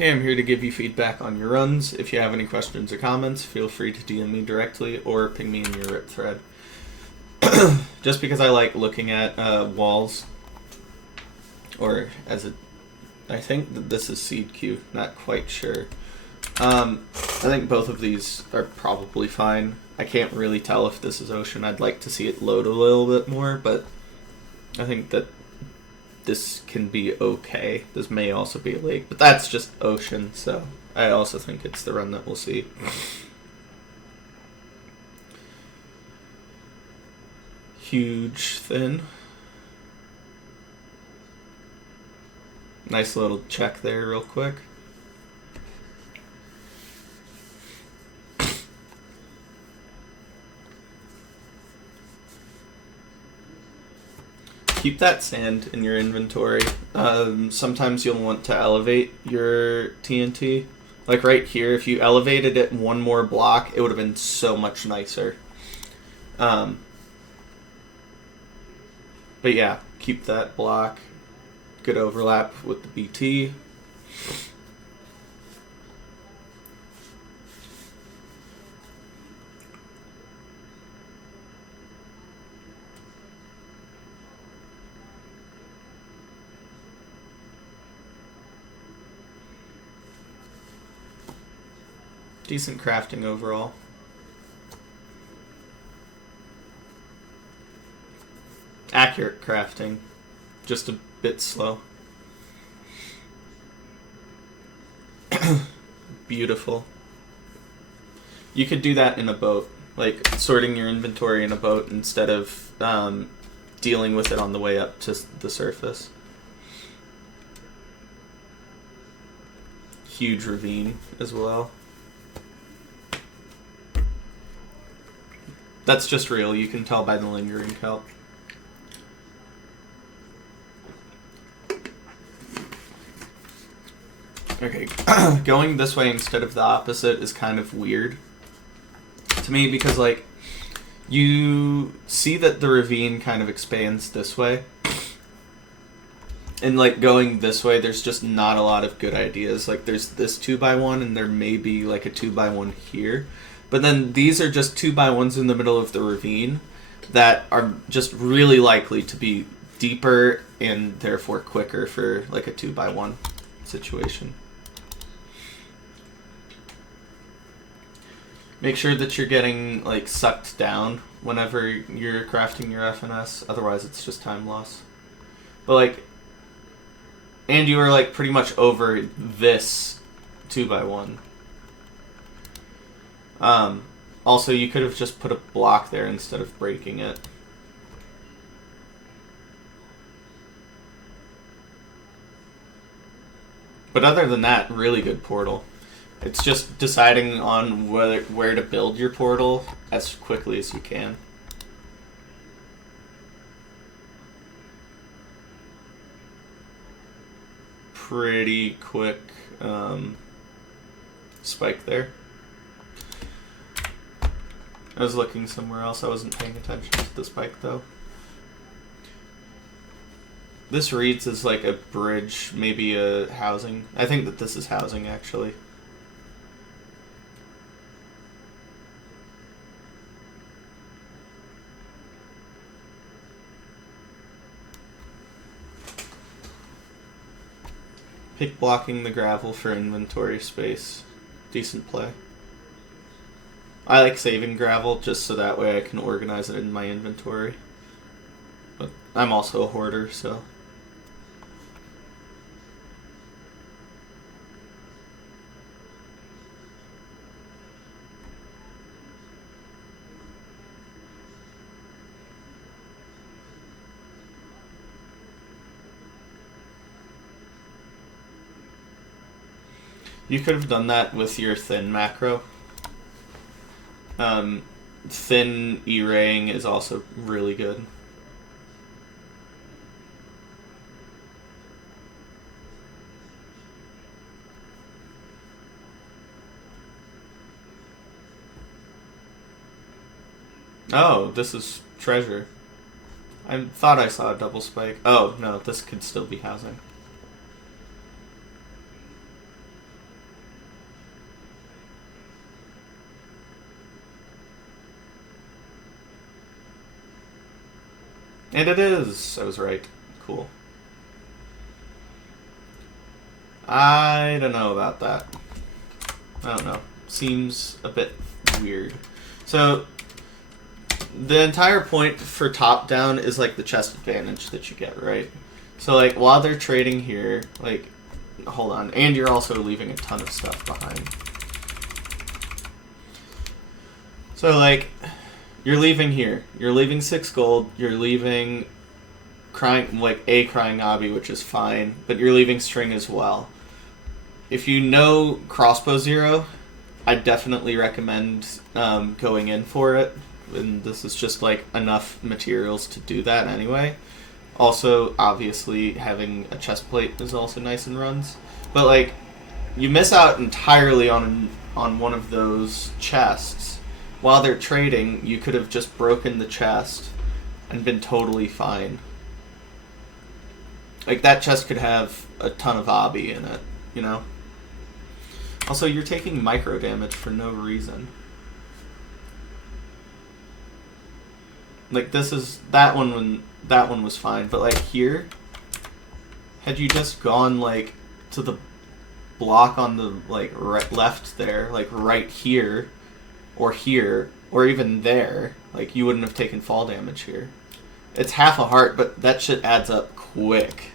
Hey, I'm here to give you feedback on your runs. If you have any questions or comments, feel free to DM me directly or ping me in your RIP thread. Just because I like looking at walls, or as a, I think that this is seed queue, not quite sure. I think both of these are probably fine. I can't really tell if this is ocean. I'd like to see it load a little bit more, but I think that this can be okay. This may also be a lake, but that's just ocean, so I also think it's the run that we'll see. Huge thin. Nice little check there real quick. Keep that sand in your inventory. Sometimes you'll want to elevate your TNT. Like right here, if you elevated it one more block, it would have been so much nicer. But yeah, keep that block. Good overlap with the BT. Decent crafting overall. Accurate crafting, just a bit slow. Beautiful. You could do that in a boat, like sorting your inventory in a boat instead of dealing with it on the way up to the surface. Huge ravine as well. That's just real, you can tell by the lingering kelp. Okay, going this way instead of the opposite is kind of weird to me because, like, you see that the ravine kind of expands this way. And, like, going this way, there's just not a lot of good ideas. Like, there's this 2x1 and there may be, like, a 2x1 here. But then these are just 2x1s in the middle of the ravine that are just really likely to be deeper and therefore quicker for like a 2x1 situation. Make sure that you're getting like sucked down whenever you're crafting your FNS, otherwise it's just time loss. But like, and you are like pretty much over this 2x1. Also, you could have just put a block there instead of breaking it. But other than that, really good portal. It's just deciding on where to build your portal as quickly as you can. Pretty quick spike there. I was looking somewhere else. I wasn't paying attention to the spike, though. This reads as like a bridge, maybe a housing. I think that this is housing, actually. Pick blocking the gravel for inventory space. Decent play. I like saving gravel just so that way I can organize it in my inventory. But I'm also a hoarder, so. You could have done that with your thin macro. Thin E-raying is also really good. Oh, this is treasure. I thought I saw a double spike. Oh, no, this could still be housing. And it is. I was right. Cool. I don't know about that. I don't know. Seems a bit weird. So, the entire point for top down is like the chest advantage that you get, right? So like while they're trading here, like, hold on, and you're also leaving a ton of stuff behind. So like, you're leaving here. You're leaving 6 gold. You're leaving crying obby, which is fine, but you're leaving string as well. If you know crossbow 0, I'd definitely recommend going in for it. And this is just like enough materials to do that anyway. Also, obviously, having a chest plate is also nice in runs. But like, you miss out entirely on one of those chests. While they're trading, you could have just broken the chest and been totally fine. Like, that chest could have a ton of obby in it, you know? Also, you're taking micro damage for no reason. Like, that one was fine, but like here, had you just gone like to the block on the like left there, like right here, or even there, like you wouldn't have taken fall damage here. It's half a heart, but that shit adds up quick.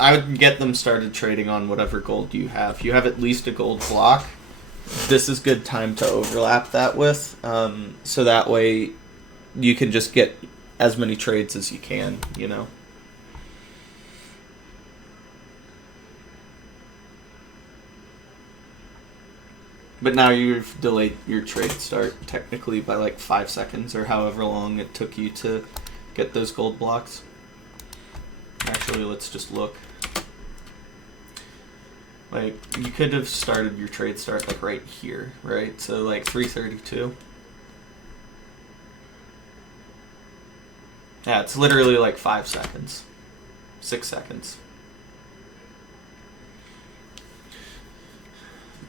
I would get them started trading on whatever gold you have. You have at least a gold block. This is good time to overlap that with, so that way you can just get as many trades as you can, you know? But now you've delayed your trade start technically by like 5 seconds or however long it took you to get those gold blocks. Actually, let's just look. Like, you could have started your trade start like right here, right? So like 3:32. Yeah, it's literally like 5 seconds. 6 seconds.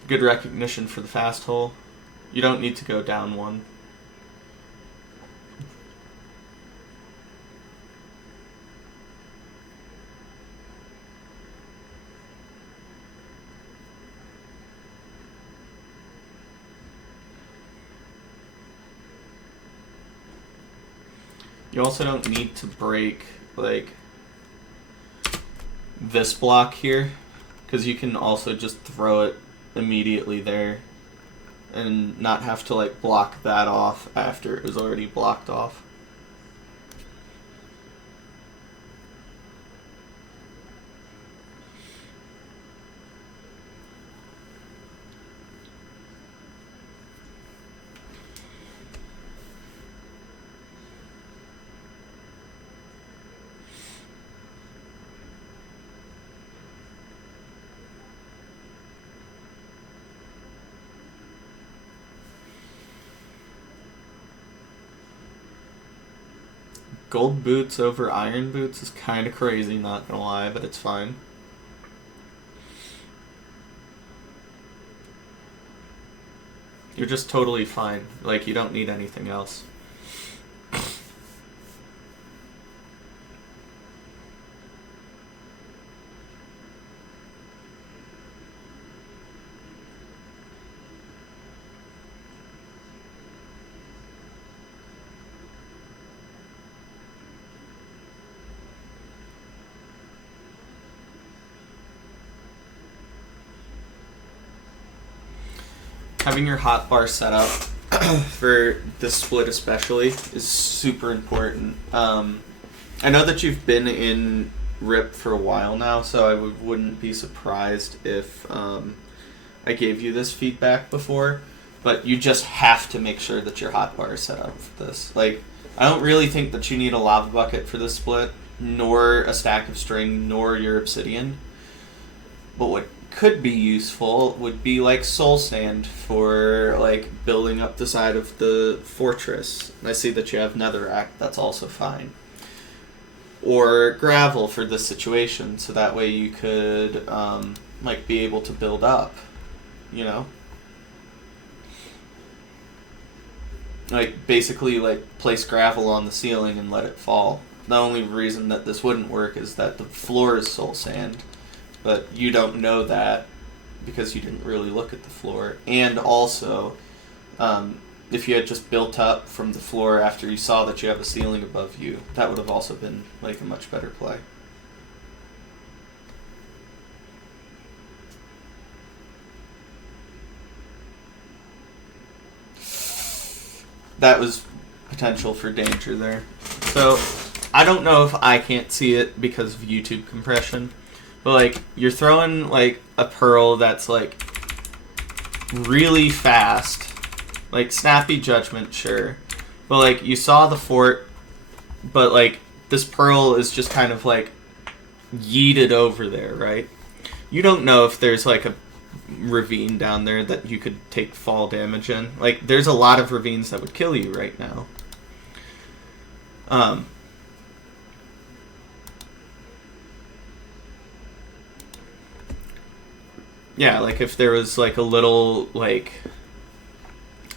Good recognition for the fast hole. You don't need to go down 1. You also don't need to break, like, this block here, because you can also just throw it immediately there and not have to, like, block that off after it was already blocked off. Gold boots over iron boots is kind of crazy, not gonna lie, but it's fine. You're just totally fine. Like, you don't need anything else. Having your hotbar set up for this split especially is super important. I know that you've been in RIP for a while now, so I wouldn't be surprised if I gave you this feedback before, but you just have to make sure that your hotbar is set up for this. Like, I don't really think that you need a lava bucket for this split, nor a stack of string, nor your obsidian. But what could be useful would be like soul sand for like building up the side of the fortress. I see that you have netherrack, that's also fine. or gravel for this situation, so that way you could like be able to build up, you know, like basically like place gravel on the ceiling and let it fall. The only reason that this wouldn't work is that the floor is soul sand, but you don't know that because you didn't really look at the floor. And also, if you had just built up from the floor after you saw that you have a ceiling above you, that would have also been like a much better play. That was potential for danger there. So I don't know if I can't see it because of YouTube compression, but like you're throwing like a pearl that's like really fast, like snappy judgment, sure, but like you saw the fort, but like this pearl is just kind of like yeeted over there, right? You don't know if there's like a ravine down there that you could take fall damage in. Like there's a lot of ravines that would kill you right now. Yeah, like if there was like a little like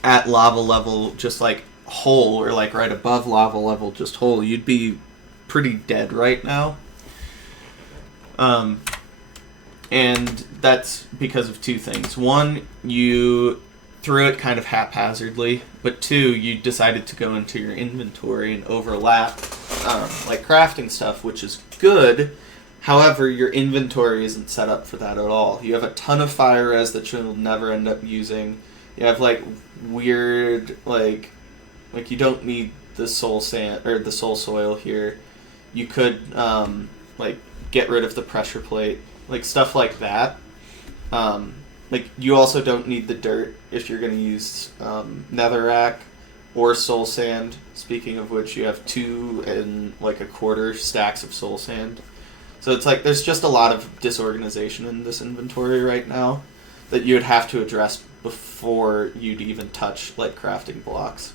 at lava level just like hole, or like right above lava level just hole, you'd be pretty dead right now. And that's because of two things. One, you threw it kind of haphazardly, but two, you decided to go into your inventory and overlap like crafting stuff, which is good. However, your inventory isn't set up for that at all. You have a ton of fire res that you'll never end up using. You have like weird like you don't need the soul sand or the soul soil here. You could like get rid of the pressure plate. Like stuff like that. Like you also don't need the dirt if you're going to use netherrack or soul sand. Speaking of which, you have 2 and like a quarter stacks of soul sand. So it's like there's just a lot of disorganization in this inventory right now that you would have to address before you'd even touch like crafting blocks.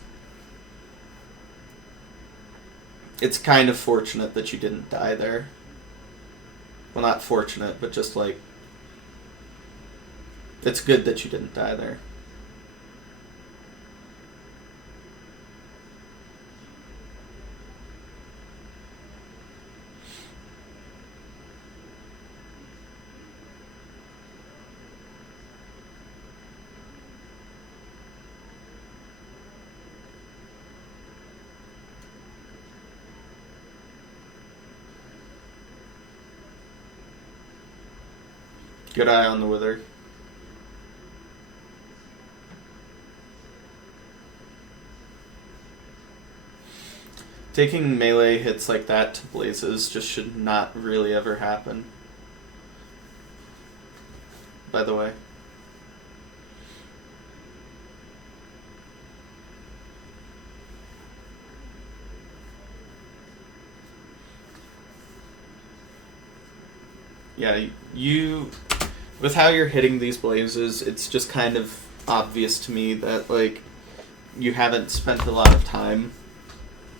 It's kind of fortunate that you didn't die there. Well, not fortunate, but just like it's good that you didn't die there. Good eye on the wither. Taking melee hits like that to blazes just should not really ever happen. By the way. Yeah, you... With how you're hitting these blazes, it's just kind of obvious to me that, like, you haven't spent a lot of time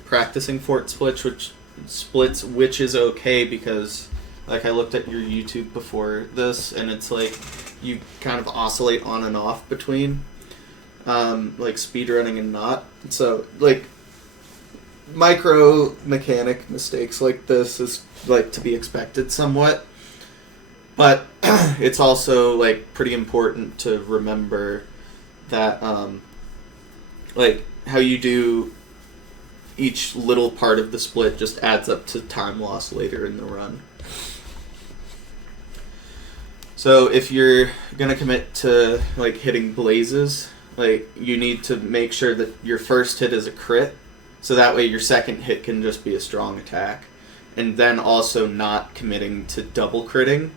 practicing fort splits, which is okay because, like, I looked at your YouTube before this, and it's like you kind of oscillate on and off between, like, speedrunning and not. So, like, micro mechanic mistakes like this is, like, to be expected somewhat. But it's also, like, pretty important to remember that, like, how you do each little part of the split just adds up to time loss later in the run. So if you're going to commit to, like, hitting blazes, like, you need to make sure that your first hit is a crit, so that way your second hit can just be a strong attack. And then also not committing to double critting,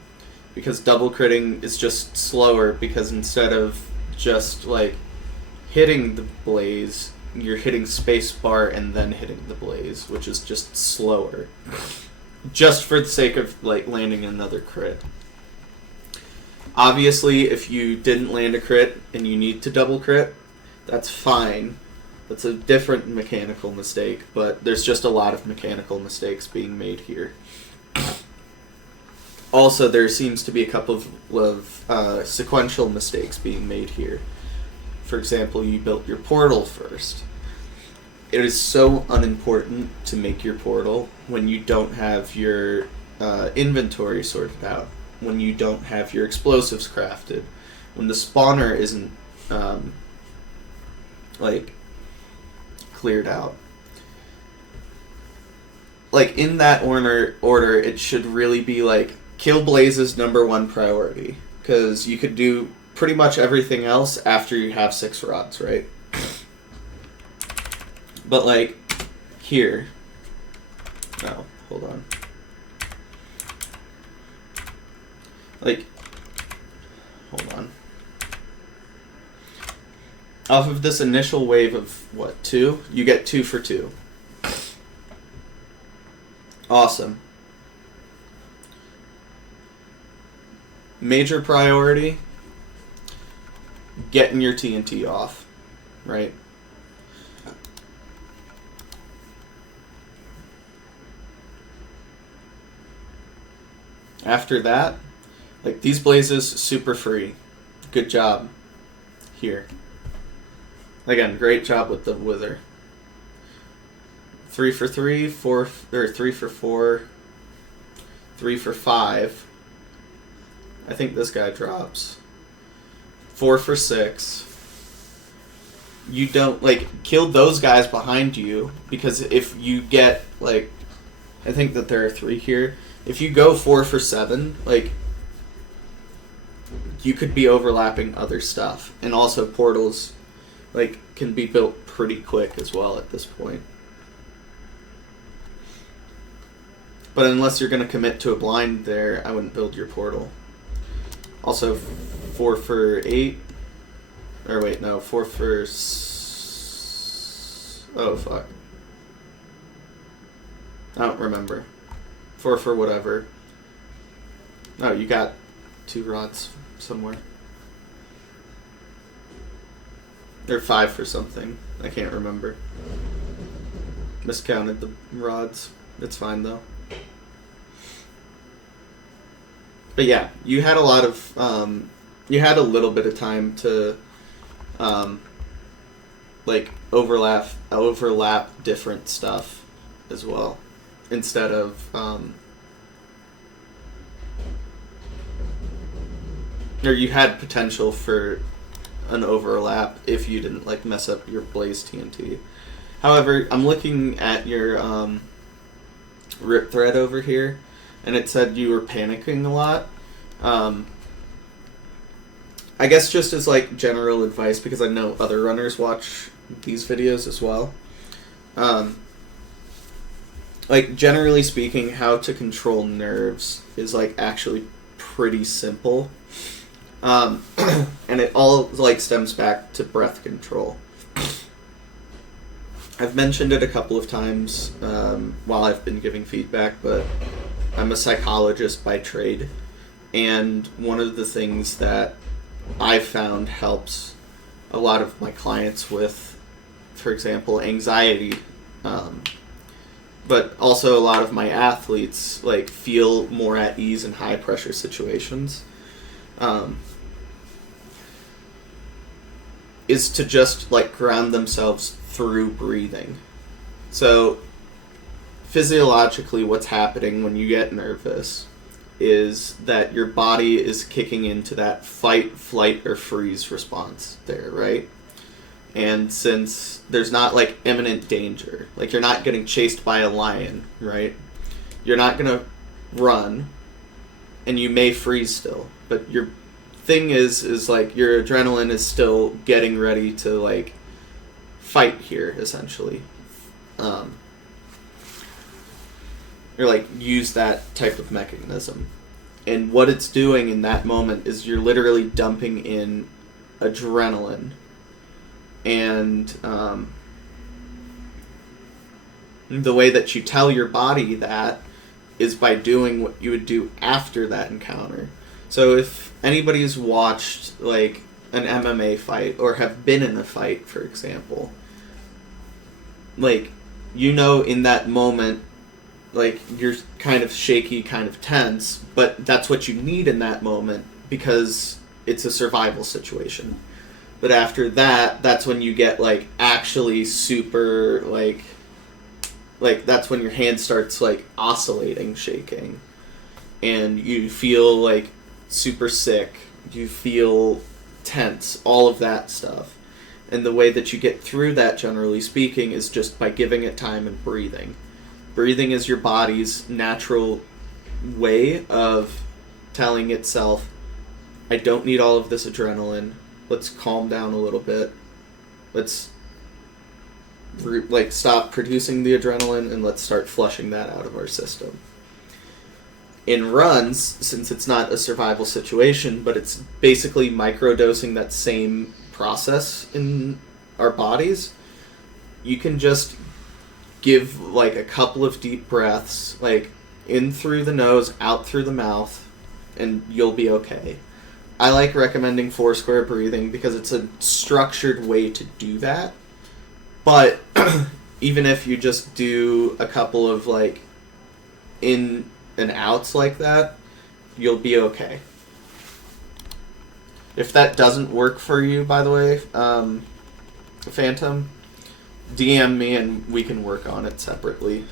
because double critting is just slower, because instead of just, like, hitting the blaze, you're hitting space bar and then hitting the blaze, which is just slower. Just for the sake of, like, landing another crit. Obviously, if you didn't land a crit and you need to double crit, that's fine. That's a different mechanical mistake, but there's just a lot of mechanical mistakes being made here. Also, there seems to be a couple of sequential mistakes being made here. For example, you built your portal first. It is so unimportant to make your portal when you don't have your inventory sorted out, when you don't have your explosives crafted, when the spawner isn't cleared out. Like, in that order, it should really be like kill blazes #1 priority, because you could do pretty much everything else after you have 6 rods, right? But like here, oh, hold on. Like, hold on. Off of this initial wave of, what, 2? You get 2 for 2. Awesome. Major priority, getting your TNT off, right? After that, like, these blazes, super free. Good job here. Again, great job with the wither. 3 for 3, 4, or 3 for 4, 3 for 5. I think this guy drops. 4 for 6. You don't, like, kill those guys behind you, because if you get, like, I think that there are 3 here. If you go 4 for 7, like, you could be overlapping other stuff. And also portals, like, can be built pretty quick as well at this point. But unless you're going to commit to a blind there, I wouldn't build your portal. Also, 4 for 8. Or wait, no, 4 for... Oh, fuck. I don't remember. 4 for whatever. Oh, you got 2 rods somewhere. Or 5 for something. I can't remember. Miscounted the rods. It's fine, though. But yeah, you had a lot of... you had a little bit of time to... like, overlap different stuff as well. Instead of... or you had potential for an overlap if you didn't, like, mess up your blaze TNT. However, I'm looking at your rip thread over here, and it said you were panicking a lot. I guess just as, like, general advice, because I know other runners watch these videos as well. Like, generally speaking, how to control nerves is, like, actually pretty simple. And it all, like, stems back to breath control. I've mentioned it a couple of times while I've been giving feedback, but I'm a psychologist by trade. And one of the things that I've found helps a lot of my clients with, for example, anxiety, but also a lot of my athletes, like, feel more at ease in high pressure situations, is to just, like, ground themselves through breathing. So physiologically, what's happening when you get nervous is that your body is kicking into that fight, flight, or freeze response there, right? And since there's not, like, imminent danger, like, you're not getting chased by a lion, right? You're not gonna run, and you may freeze still, but your thing is like, your adrenaline is still getting ready to, like, fight here, essentially. Or, like, use that type of mechanism. And what it's doing in that moment is you're literally dumping in adrenaline. And the way that you tell your body that is by doing what you would do after that encounter. So if anybody's watched, like, an MMA fight or have been in a fight, for example, like, you know, in that moment, like, you're kind of shaky, kind of tense, but that's what you need in that moment because it's a survival situation. But after that, that's when you get, like, actually super, like, that's when your hand starts, like, oscillating, shaking. And you feel, like, super sick. You feel tense, all of that stuff. And the way that you get through that, generally speaking, is just by giving it time and breathing. Breathing is your body's natural way of telling itself, I don't need all of this adrenaline. Let's calm down a little bit. Let's stop producing the adrenaline and let's start flushing that out of our system. In runs, since it's not a survival situation, but it's basically microdosing that same process in our bodies, you can just give like a couple of deep breaths, like in through the nose, out through the mouth, and you'll be okay. I like recommending 4-square breathing because it's a structured way to do that. But even if you just do a couple of like in and outs like that, you'll be okay. If that doesn't work for you, by the way, Phantom, DM me and we can work on it separately.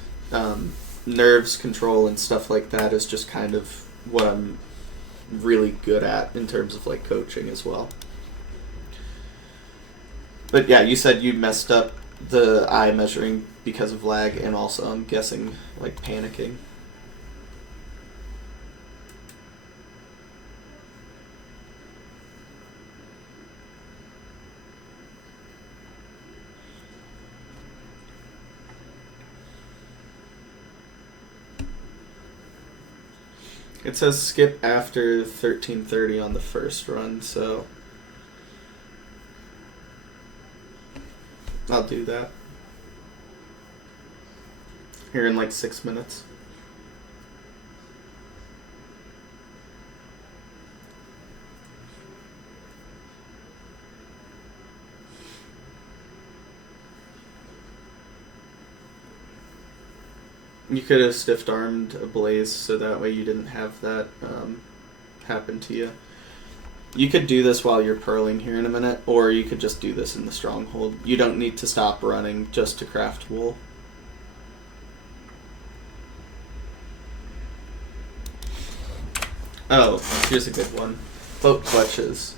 Nerves control and stuff like that is just kind of what I'm really good at in terms of like coaching as well. But yeah, you said you messed up the eye measuring because of lag and also, I'm guessing, like panicking. It says skip after 13:30 on the first run, so I'll do that here in like 6 minutes. You could have stiff-armed a blaze so that way you didn't have that happen to you. You could do this while you're purling here in a minute, or you could just do this in the stronghold. You don't need to stop running just to craft wool. Oh, here's a good one. Boat clutches.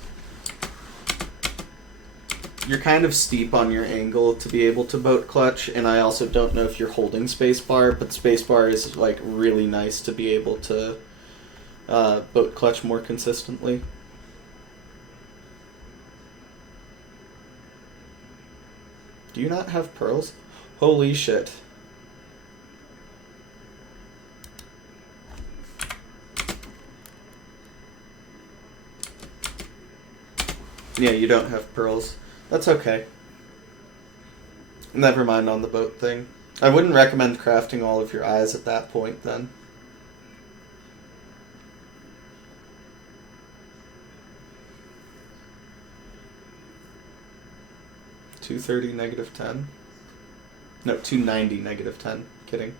You're kind of steep on your angle to be able to boat clutch, and I also don't know if you're holding spacebar, but spacebar is like really nice to be able to boat clutch more consistently. Do you not have pearls? Holy shit. Yeah, you don't have pearls. That's okay. Never mind on the boat thing. I wouldn't recommend crafting all of your eyes at that point then. $230 -10? No, $290 -10. Kidding.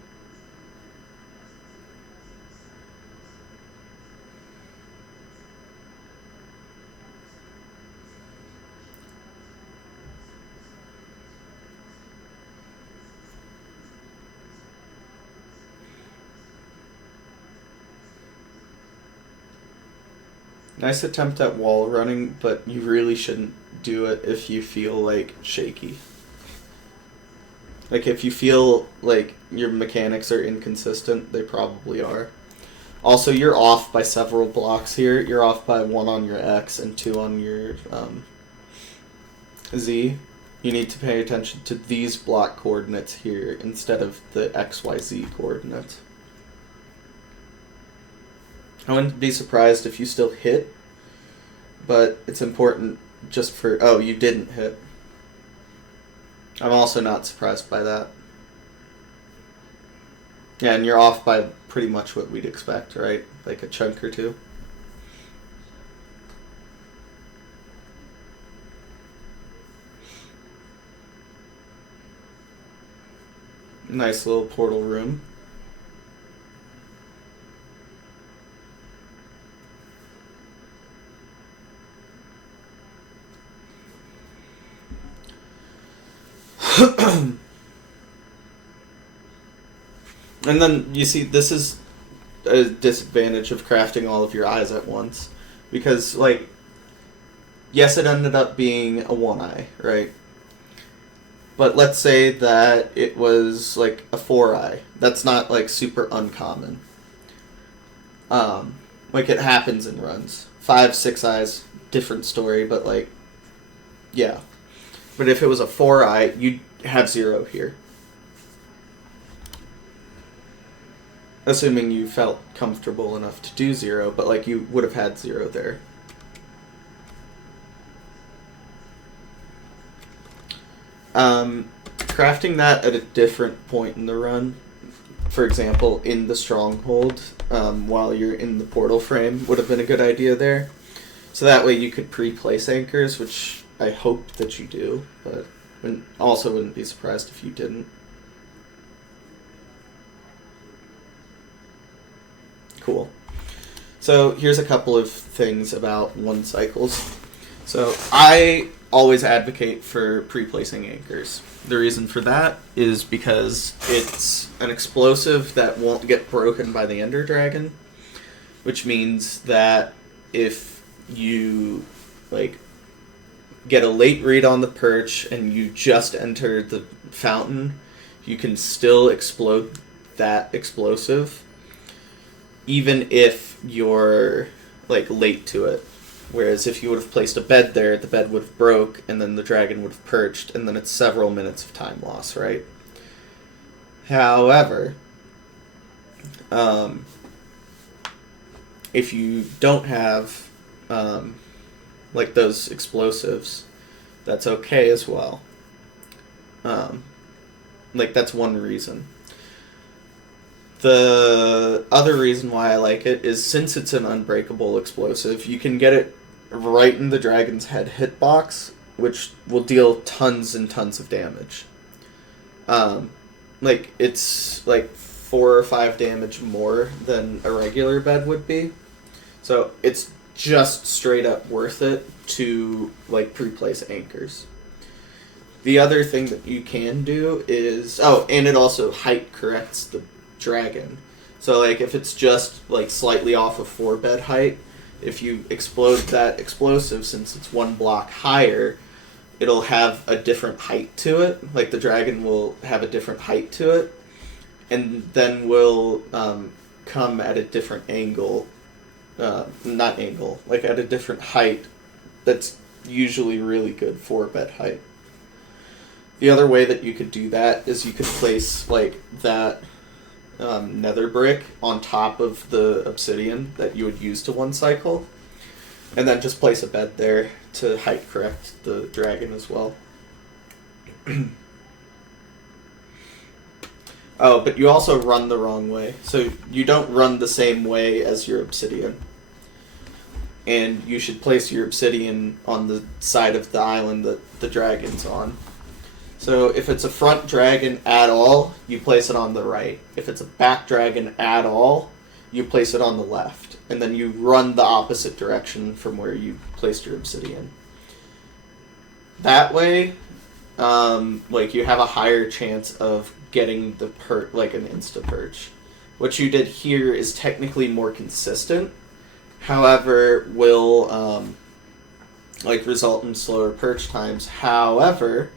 Nice attempt at wall running, but you really shouldn't do it if you feel like shaky. Like if you feel like your mechanics are inconsistent, they probably are. Also, you're off by several blocks here. You're off by 1 on your X and 2 on your Z. You need to pay attention to these block coordinates here instead of the XYZ coordinates. I wouldn't be surprised if you still hit, but it's important just for... Oh, you didn't hit. I'm also not surprised by that. Yeah, and you're off by pretty much what we'd expect, right? Like a chunk or two. Nice little portal room. And then you see this is a disadvantage of crafting all of your eyes at once, because like, yes, it ended up being a one eye, right? But let's say that it was like a 4-eye. That's not like super uncommon. Like it happens in runs. 5, 6 eyes, different story, but like, yeah. But if it was a 4-eye, you'd have 0 here. Assuming you felt comfortable enough to do 0, but like you would have had 0 there. Crafting that at a different point in the run, for example, in the stronghold, while you're in the portal frame, would have been a good idea there. So that way you could pre-place anchors, which I hope that you do, but also wouldn't be surprised if you didn't. Cool. So here's a couple of things about one cycles. So I always advocate for pre-placing anchors. The reason for that is because it's an explosive that won't get broken by the Ender Dragon, which means that if you like get a late read on the perch and you just enter the fountain, you can still explode that explosive even if you're like late to it. Whereas if you would have placed a bed there, the bed would have broke, and then the dragon would have perched, and then it's several minutes of time loss, right? However, if you don't have like those explosives, that's okay as well. Like that's one reason. The other reason why I like it is since it's an unbreakable explosive, you can get it right in the dragon's head hitbox, which will deal tons and tons of damage. Like, it's like 4 or 5 damage more than a regular bed would be. So it's just straight up worth it to like pre-place anchors. The other thing that you can do is... Oh, and it also height corrects the dragon. So like if it's just like slightly off of 4 bed height, if you explode that explosive, since it's 1 block higher, it'll have a different height to it. Like the dragon will have a different height to it, and then will come at a different angle. Not angle, like at a different height that's usually really good for bed height. The other way that you could do that is you could place like that nether brick on top of the obsidian that you would use to one cycle, and then just place a bed there to height correct the dragon as well. Oh, but you also run the wrong way. So you don't run the same way as your obsidian. And you should place your obsidian on the side of the island that the dragon's on. So if it's a front dragon at all, you place it on the right. If it's a back dragon at all, you place it on the left. And then you run the opposite direction from where you placed your obsidian. That way, like you have a higher chance of getting the like an insta perch. What you did here is technically more consistent, however, will like result in slower perch times. However,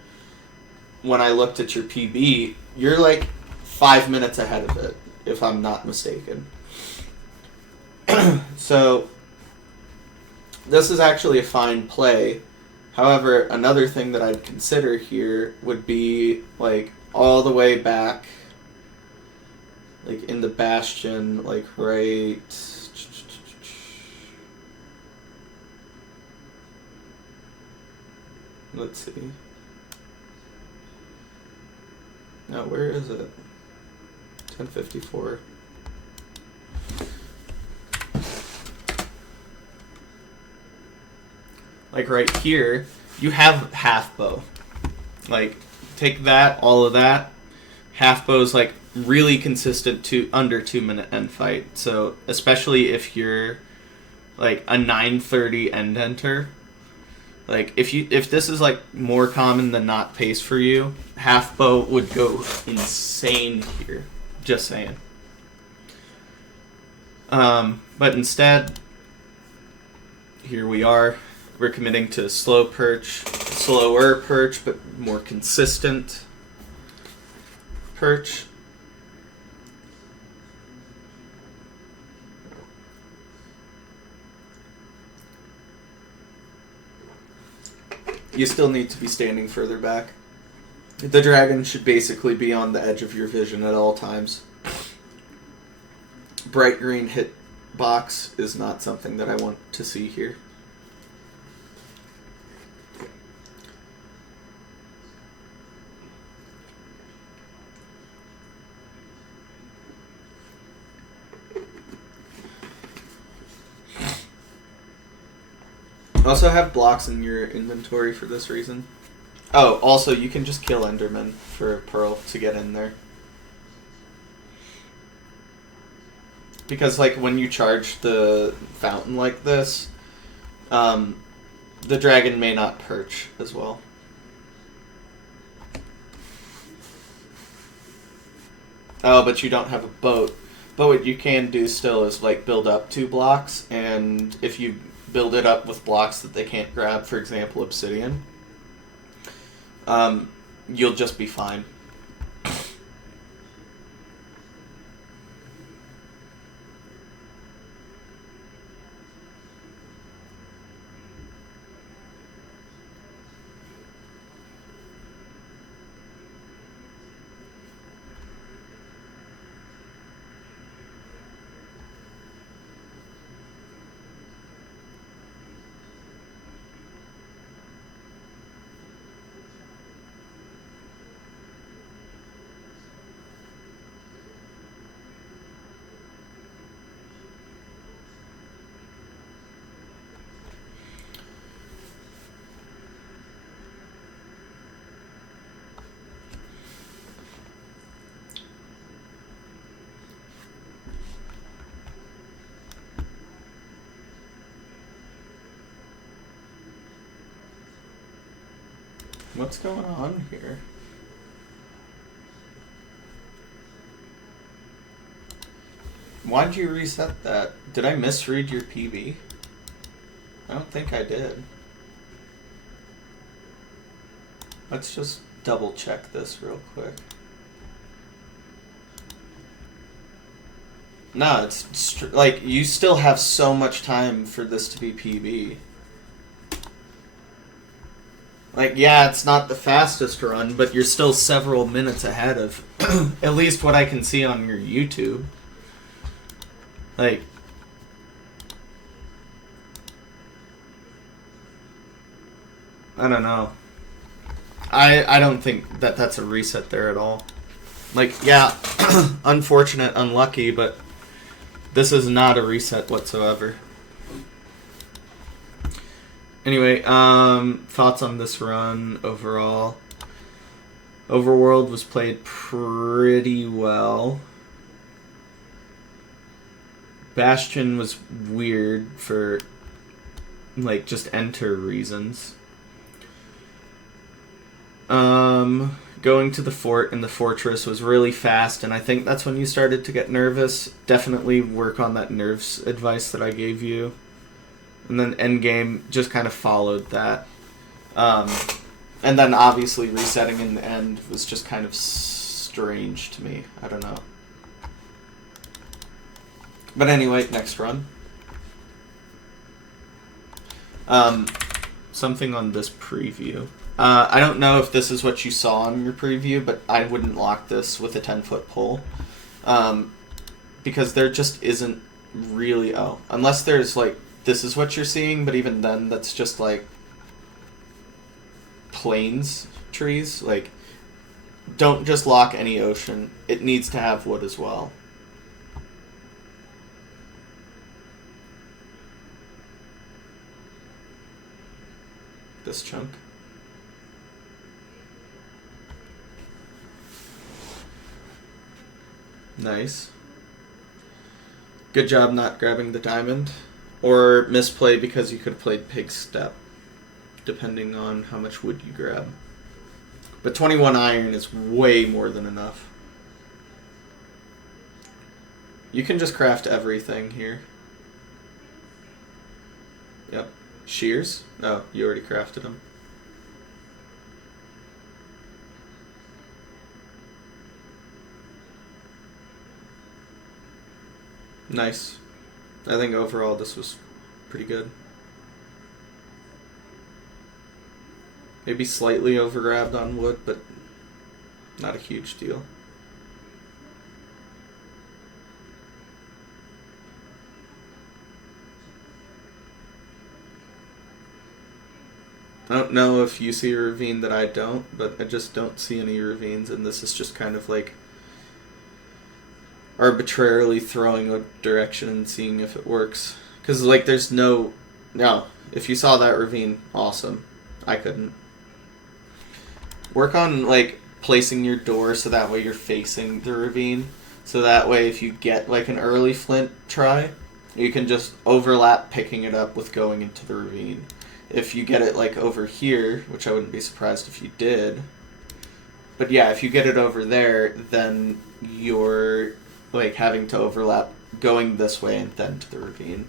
when I looked at your PB, you're like 5 minutes ahead of it, if I'm not mistaken. So this is actually a fine play. However, another thing that I'd consider here would be like all the way back, like in the bastion, like right... Let's see. No, where is it? 1054. Like right here, you have half bow. Like, take that, all of that, half bow's like really consistent to under 2-minute end fight. So especially if you're like a 9:30 end enter, like if this is like more common than not pace for you, half bow would go insane here. Just saying. But instead, here we are. We're committing to slower perch, but more consistent perch. You still need to be standing further back. The dragon should basically be on the edge of your vision at all times. Bright green hit box is not something that I want to see here. Also have blocks in your inventory for this reason. Oh, also you can just kill Enderman for Pearl to get in there. Because like when you charge the fountain like this, the dragon may not perch as well. Oh, but you don't have a boat. But what you can do still is like build up 2 blocks, and if you build it up with blocks that they can't grab, for example, obsidian, you'll just be fine. What's going on here? Why'd you reset that? Did I misread your PB? I don't think I did. Let's just double check this real quick. No, it's like you still have so much time for this to be PB. Like, yeah, it's not the fastest run, but you're still several minutes ahead of at least what I can see on your YouTube. Like, I don't know. I don't think that that's a reset there at all. Like, yeah, unfortunate, unlucky, but this is not a reset whatsoever. Anyway, thoughts on this run overall. Overworld was played pretty well. Bastion was weird for, like, just enter reasons. Going to the fort and the fortress was really fast, and I think that's when you started to get nervous. Definitely work on that nerves advice that I gave you. And then endgame just kind of followed that. And then obviously resetting in the end was just kind of strange to me. I don't know. But anyway, next run. Something on this preview. I don't know if this is what you saw on your preview, but I wouldn't lock this with a 10-foot pole. Because there just isn't really... Oh, unless there's like... This is what you're seeing, but even then, that's just like plains trees. Like, don't just lock any ocean. It needs to have wood as well. This chunk. Nice. Good job not grabbing the diamond. Or misplay because you could have played pig step, depending on how much wood you grab. But 21 iron is way more than enough. You can just craft everything here. Yep. Shears? Oh, you already crafted them. Nice. I think overall this was pretty good. Maybe slightly overgrabbed on wood, but not a huge deal. I don't know if you see a ravine that I don't, but I just don't see any ravines, and this is just kind of like arbitrarily throwing a direction and seeing if it works. Because, like, there's no... if you saw that ravine, awesome. I couldn't. Work on, like, placing your door so that way you're facing the ravine. So that way if you get, like, an early flint try, you can just overlap picking it up with going into the ravine. If you get it, like, over here, which I wouldn't be surprised if you did. But yeah, if you get it over there, then you're, like, having to overlap going this way and then to the ravine.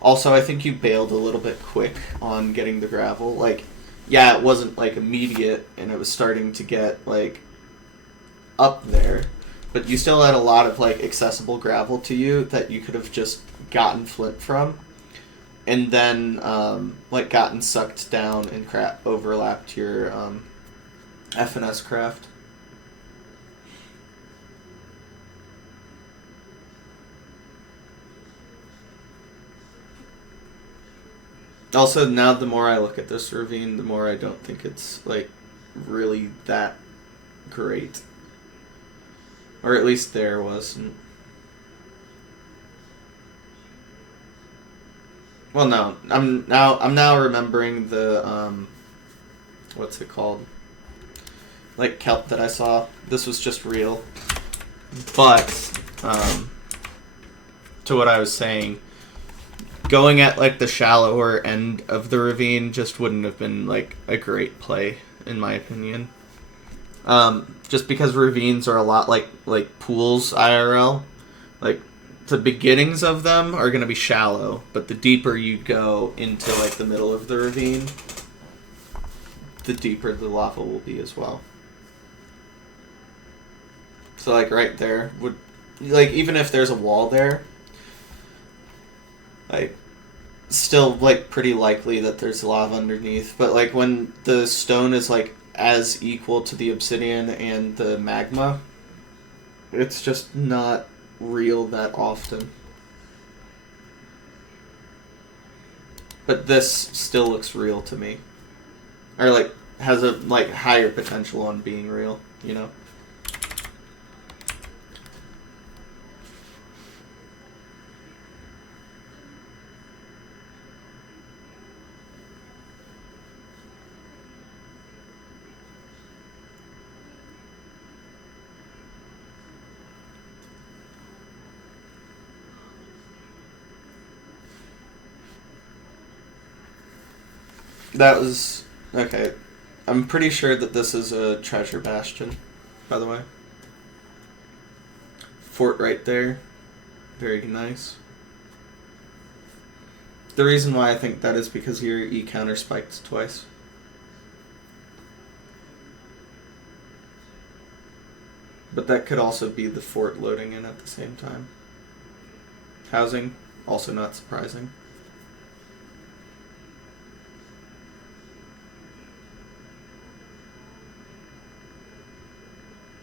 Also, I think you bailed a little bit quick on getting the gravel. Like, yeah, it wasn't, like, immediate, and it was starting to get, like, up there. But you still had a lot of, like, accessible gravel to you that you could have just gotten flint from. And then, like, gotten sucked down and overlapped your FNS craft. Also, now the more I look at this ravine, the more I don't think it's, like, really that great. Or at least there wasn't. Well, no. I'm now remembering the, what's it called? Like, kelp that I saw. This was just real. But, to what I was saying, going at, like, the shallower end of the ravine just wouldn't have been, like, a great play, in my opinion. Just because ravines are a lot like pools IRL. Like, the beginnings of them are going to be shallow, but the deeper you go into, like, the middle of the ravine, the deeper the lava will be as well. So, like, right there would, like, even if there's a wall there, like, still, like, pretty likely that there's lava underneath. But, like, when the stone is, like, as equal to the obsidian and the magma, it's just not real that often. But this still looks real to me. Or, like, has a, like, higher potential on being real, you know? That was... Okay. I'm pretty sure that this is a treasure bastion, by the way. Fort right there. Very nice. The reason why I think that is because your E counter spiked twice. But that could also be the fort loading in at the same time. Housing, also not surprising.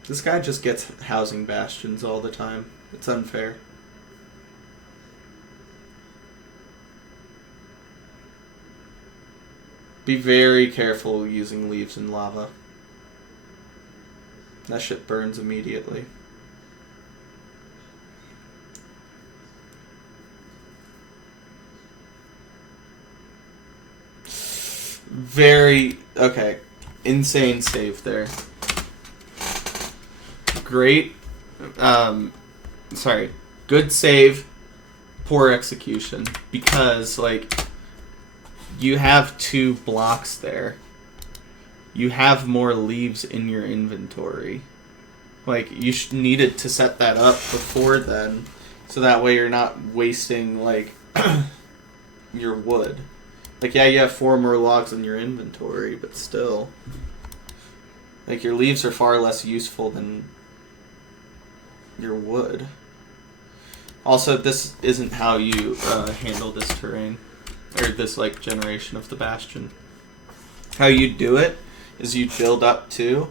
This guy just gets housing bastions all the time. It's unfair. Be very careful using leaves in lava. That shit burns immediately. Very... Okay. Insane save there. Great sorry, good save, poor execution, because like you have 2 blocks there. You have more leaves in your inventory. Like you needed to set that up before then, so that way you're not wasting like your wood. Like yeah, you have 4 more logs in your inventory, but still, like your leaves are far less useful than your wood. Also, this isn't how you handle this terrain, or this like generation of the Bastion. How you do it is you build up to,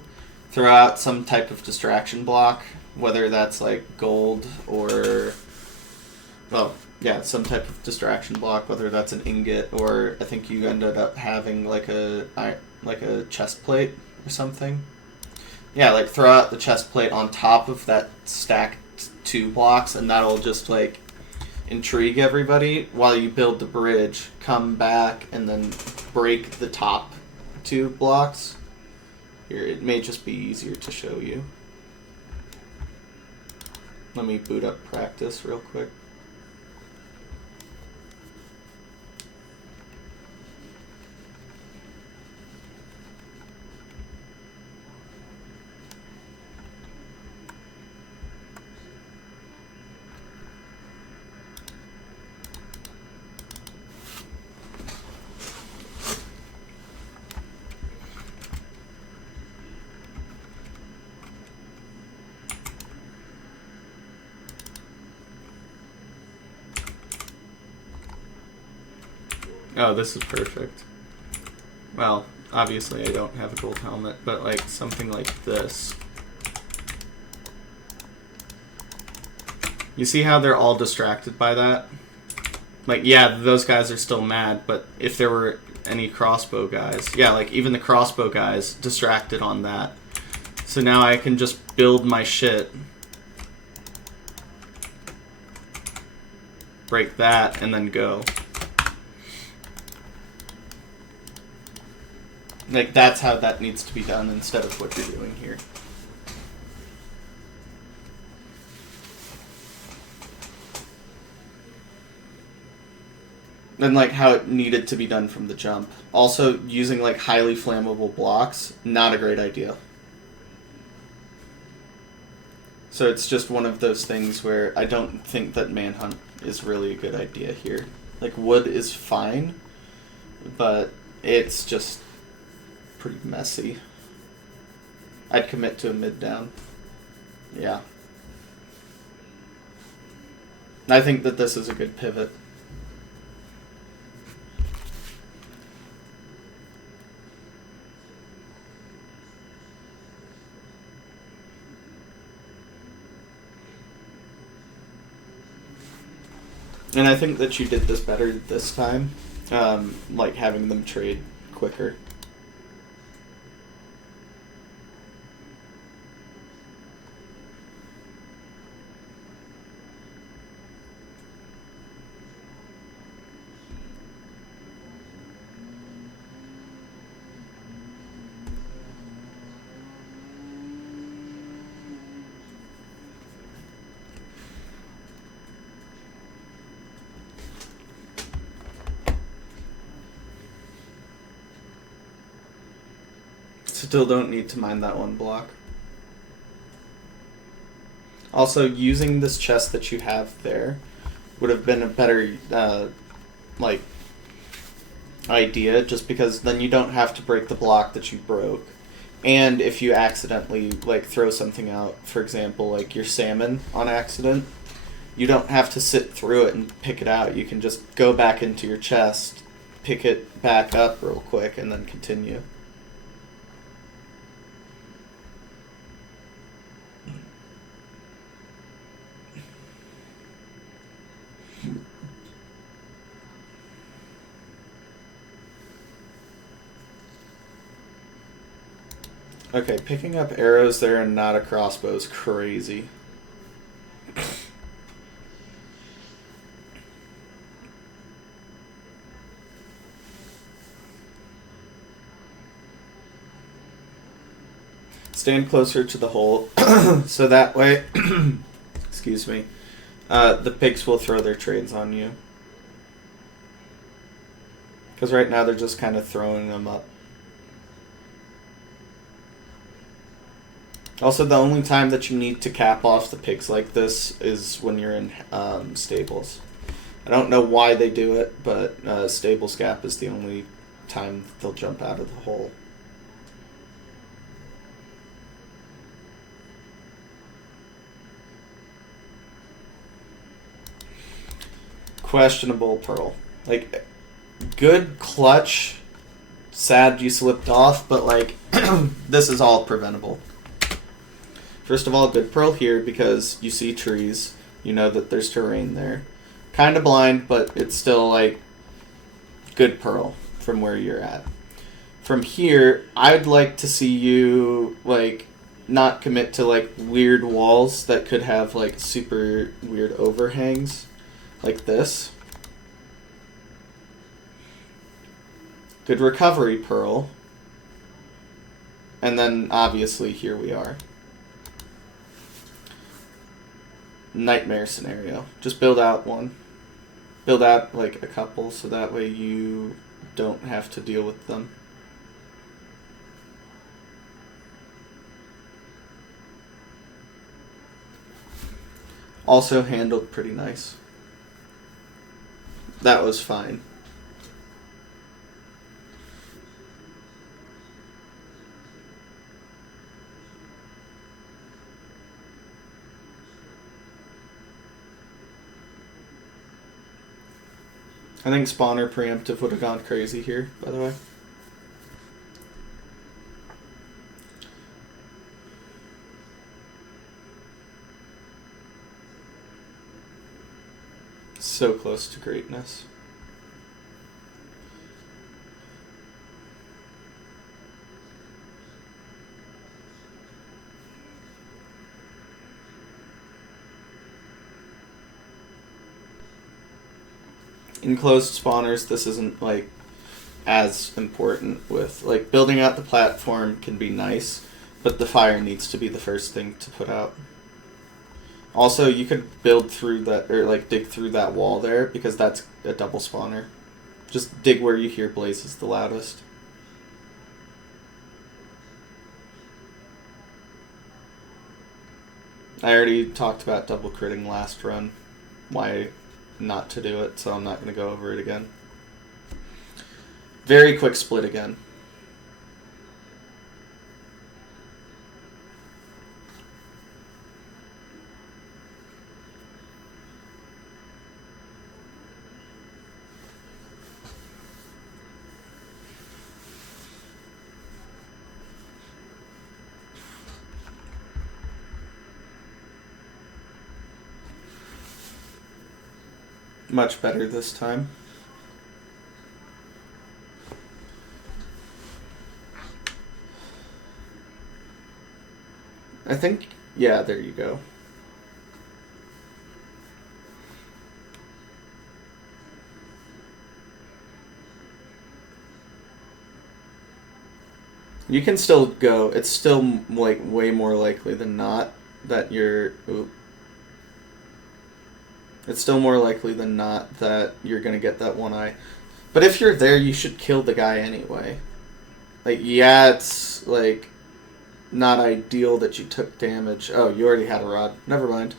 throw out some type of distraction block, whether that's like gold or, well, yeah, some type of distraction block, whether that's an ingot or I think you ended up having like a chest plate or something. Yeah, like throw out the chest plate on top of that stacked 2 blocks, and that'll just like intrigue everybody while you build the bridge. Come back and then break the top 2 blocks. Here, it may just be easier to show you. Let me boot up practice real quick. Oh, this is perfect. Well, obviously I don't have a gold helmet, but like something like this. You see how they're all distracted by that? Like, yeah, those guys are still mad, but if there were any crossbow guys, yeah, like even the crossbow guys distracted on that. So now I can just build my shit. Break that, and then go. Like, that's how that needs to be done instead of what you're doing here. And, like, how it needed to be done from the jump. Also, using, like, highly flammable blocks, not a great idea. So it's just one of those things where I don't think that Manhunt is really a good idea here. Like, wood is fine, but it's just pretty messy. I'd commit to a mid down. Yeah. I think that this is a good pivot. And I think that you did this better this time, like having them trade quicker. Still don't need to mine that 1 block. Also, using this chest that you have there would have been a better, like, idea, just because then you don't have to break the block that you broke. And if you accidentally, like, throw something out, for example, like your salmon on accident, you don't have to sit through it and pick it out. You can just go back into your chest, pick it back up real quick, and then continue. Okay, picking up arrows there and not a crossbow is crazy. Stand closer to the hole, so that way, excuse me, the pigs will throw their trades on you. Because right now they're just kind of throwing them up. Also, the only time that you need to cap off the pigs like this is when you're in stables. I don't know why they do it, but stables cap is the only time they'll jump out of the hole. Questionable Pearl. Like, good clutch. Sad you slipped off, but like, this is all preventable. First of all, good Pearl here because you see trees. You know that there's terrain there. Kind of blind, but it's still like good Pearl from where you're at. From here, I'd like to see you like not commit to like weird walls that could have like super weird overhangs like this. Good recovery Pearl. And then obviously here we are. Nightmare scenario. Just build out one. Build out like a couple so that way you don't have to deal with them. Also handled pretty nice. That was fine. I think spawner preemptive would have gone crazy here, by the way. So close to greatness. Enclosed spawners, this isn't like as important with like building out the platform can be nice, but the fire needs to be the first thing to put out. Also, you could build through that or like dig through that wall there because that's a double spawner. Just dig where you hear blazes the loudest. I already talked about double critting last run. Why not to do it, so I'm not going to go over it again. Very quick split again. Much better this time. I think, yeah, there you go. You can still go. It's still like way more likely than not that you're... Ooh. It's still more likely than not that you're going to get that one eye. But if you're there, you should kill the guy anyway. Like, yeah, it's, like, not ideal that you took damage. Oh, you already had a rod. Never mind.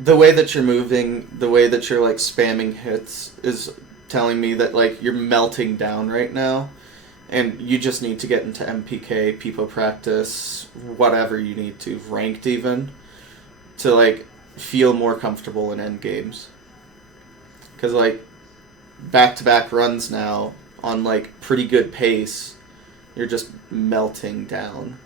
The way that you're moving, the way that you're, like, spamming hits is telling me that, like, you're melting down right now. And you just need to get into MPK, Peepo practice, whatever you need to, ranked even, to, like, feel more comfortable in end games. Because, like, back-to-back runs now, on, like, pretty good pace, you're just melting down.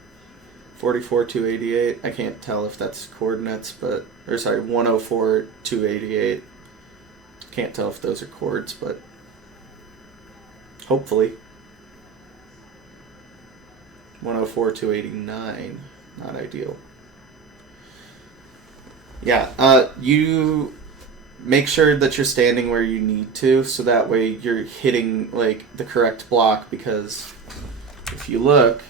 44, 288, I can't tell if that's coordinates, but, or sorry, 104, 288. Can't tell if those are chords, but hopefully. 104, 289. Not ideal. Yeah, you make sure that you're standing where you need to, so that way you're hitting, like, the correct block, because if you look,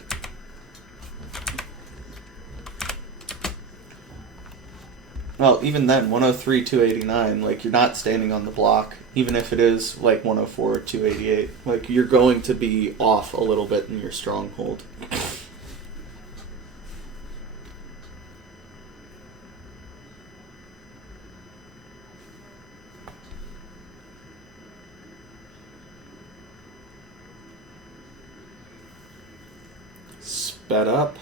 Well, even then, 103, 289, like, you're not standing on the block, even if it is, like, 104, 288. Like, you're going to be off a little bit in your stronghold. Sped up.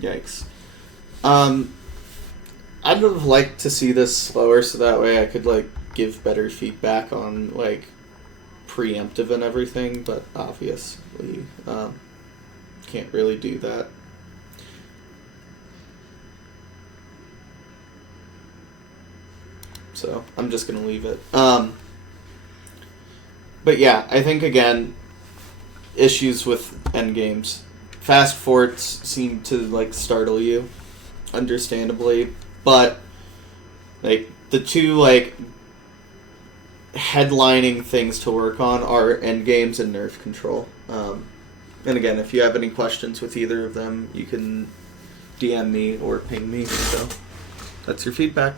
Yikes. I'd have liked to see this slower so that way I could, like, give better feedback on, like, preemptive and everything, but obviously can't really do that. So I'm just going to leave it. But yeah, I think, again, issues with endgames. Fast forts seem to, like, startle you, understandably, but, like, the two, like, headlining things to work on are endgames and nerf control. And again, if you have any questions with either of them, you can DM me or ping me, so that's your feedback.